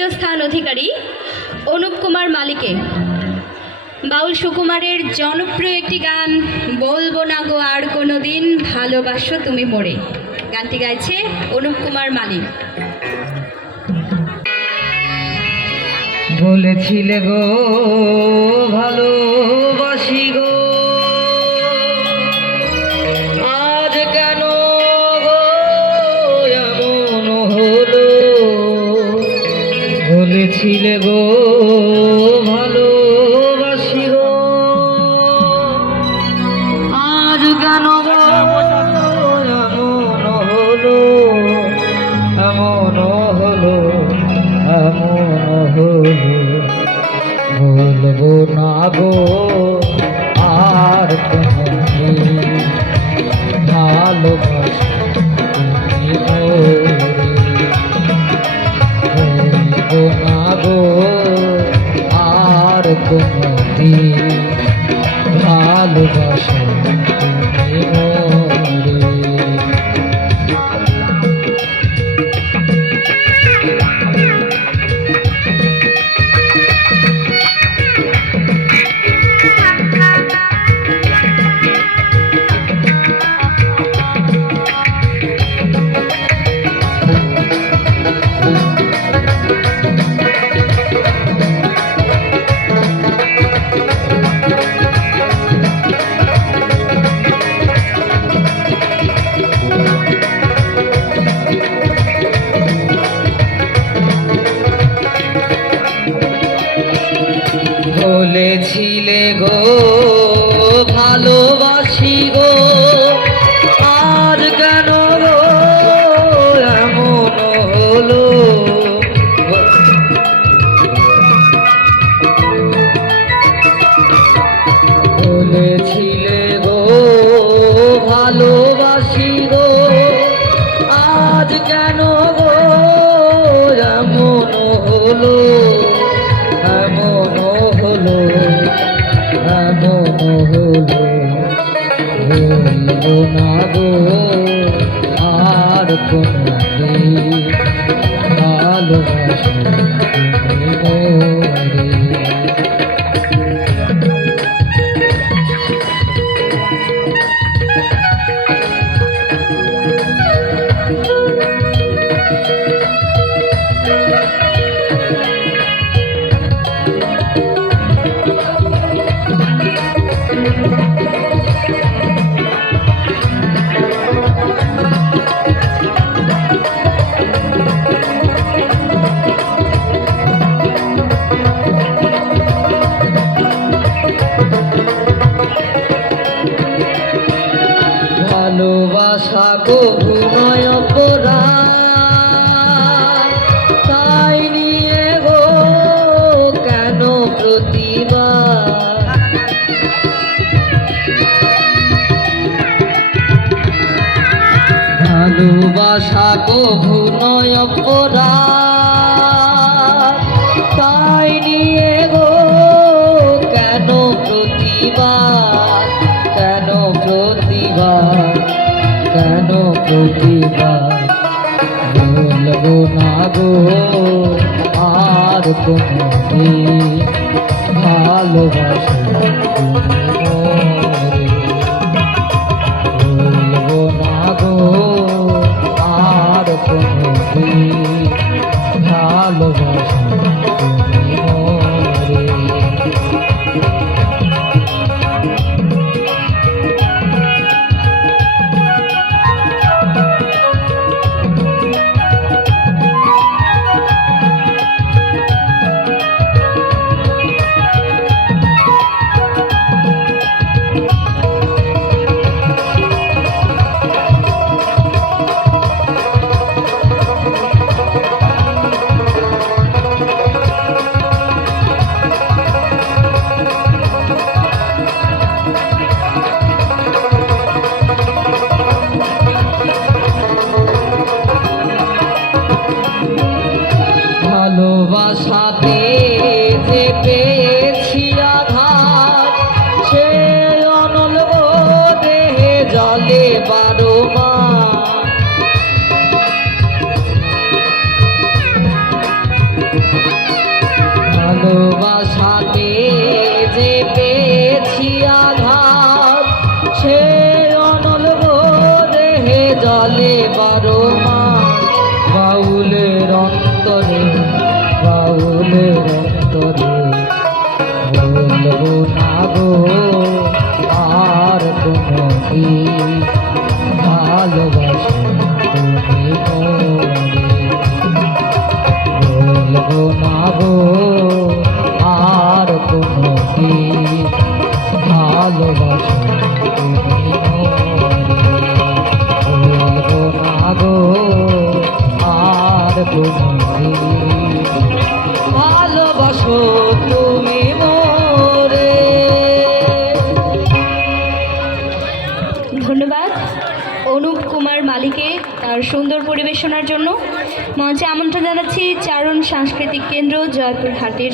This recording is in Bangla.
দ্বিতীয় স্থান অধিকারী অনুপ কুমার মালিকে বাউল সুকুমারের জনপ্রিয় একটি গান বলবো না গো আর কোনো দিন ভালোবাসো তুমি মোরে। গানটি গাইছে অনুপ কুমার মালিক। বলেছিলে গো ভালোবাসি গো, আজ কেন গো এমন হলো। বলেছিলে গো ভালোবাসি গো, আজ কেন গো এমন হলো, এমন হলো, এমন হলো। বলবো না গো আর কোনোদিন ভালোবাসো তুমি মোরে। বলবো না গো আর কোনোদিন ভালোবাসো তুমি মোরে। বলেছিলে গো ভালোবাসি গো, আজ কেন গো এমন হলো। বলেছিলে গো ভালোবাসি গো, আজ কেন গো এমন হলো, এমন হলো, এমন হলো। বলবো না গো আর কোনোদিন ভালোবাসো তুমি মোরে। ভালোবাসা কবু নয় অপরাধ, তাই নিয়ে গো কেন প্রতিবাদ। ভালোবাসা কবু নয় অপরাধ, তাই নিয়ে গো কেন প্রতিবাদ, কেন প্রতিবাদ, কেন প্রতিবাদ। বলবো না গো আর কোনোদিন ভালোবাসো তুমি মোরে। বলবো না গো আর কোনোদিন ভালোবাসো তুমি মোরে। ভালোবাসাতে যে পেয়েছি আঘাত, সে অনল দেহে জলে বারো মাস। ভালোবাসাতে যে পেয়েছি আঘাত, সে অনল দেহে জলে বারো মাস। বাউলের অন্তরে, বাউলের অন্তরে বলবো না গো আর কোনো দিন, ভালোবাসো তুমি মোরে। বলবো না গো আর কোনো দিন, ভালোবাসো তুমি মোরে। বলবো না গো আর কোনো দিন, ভালোবাসো তুমি মোরে। ধন্যবাদ অনুপ কুমার মালিকে তার সুন্দর পরিবেশনার জন্য। মঞ্চে আমন্ত্রণ জানাচ্ছি চারণ সাংস্কৃতিক কেন্দ্র জয়পুরহাটের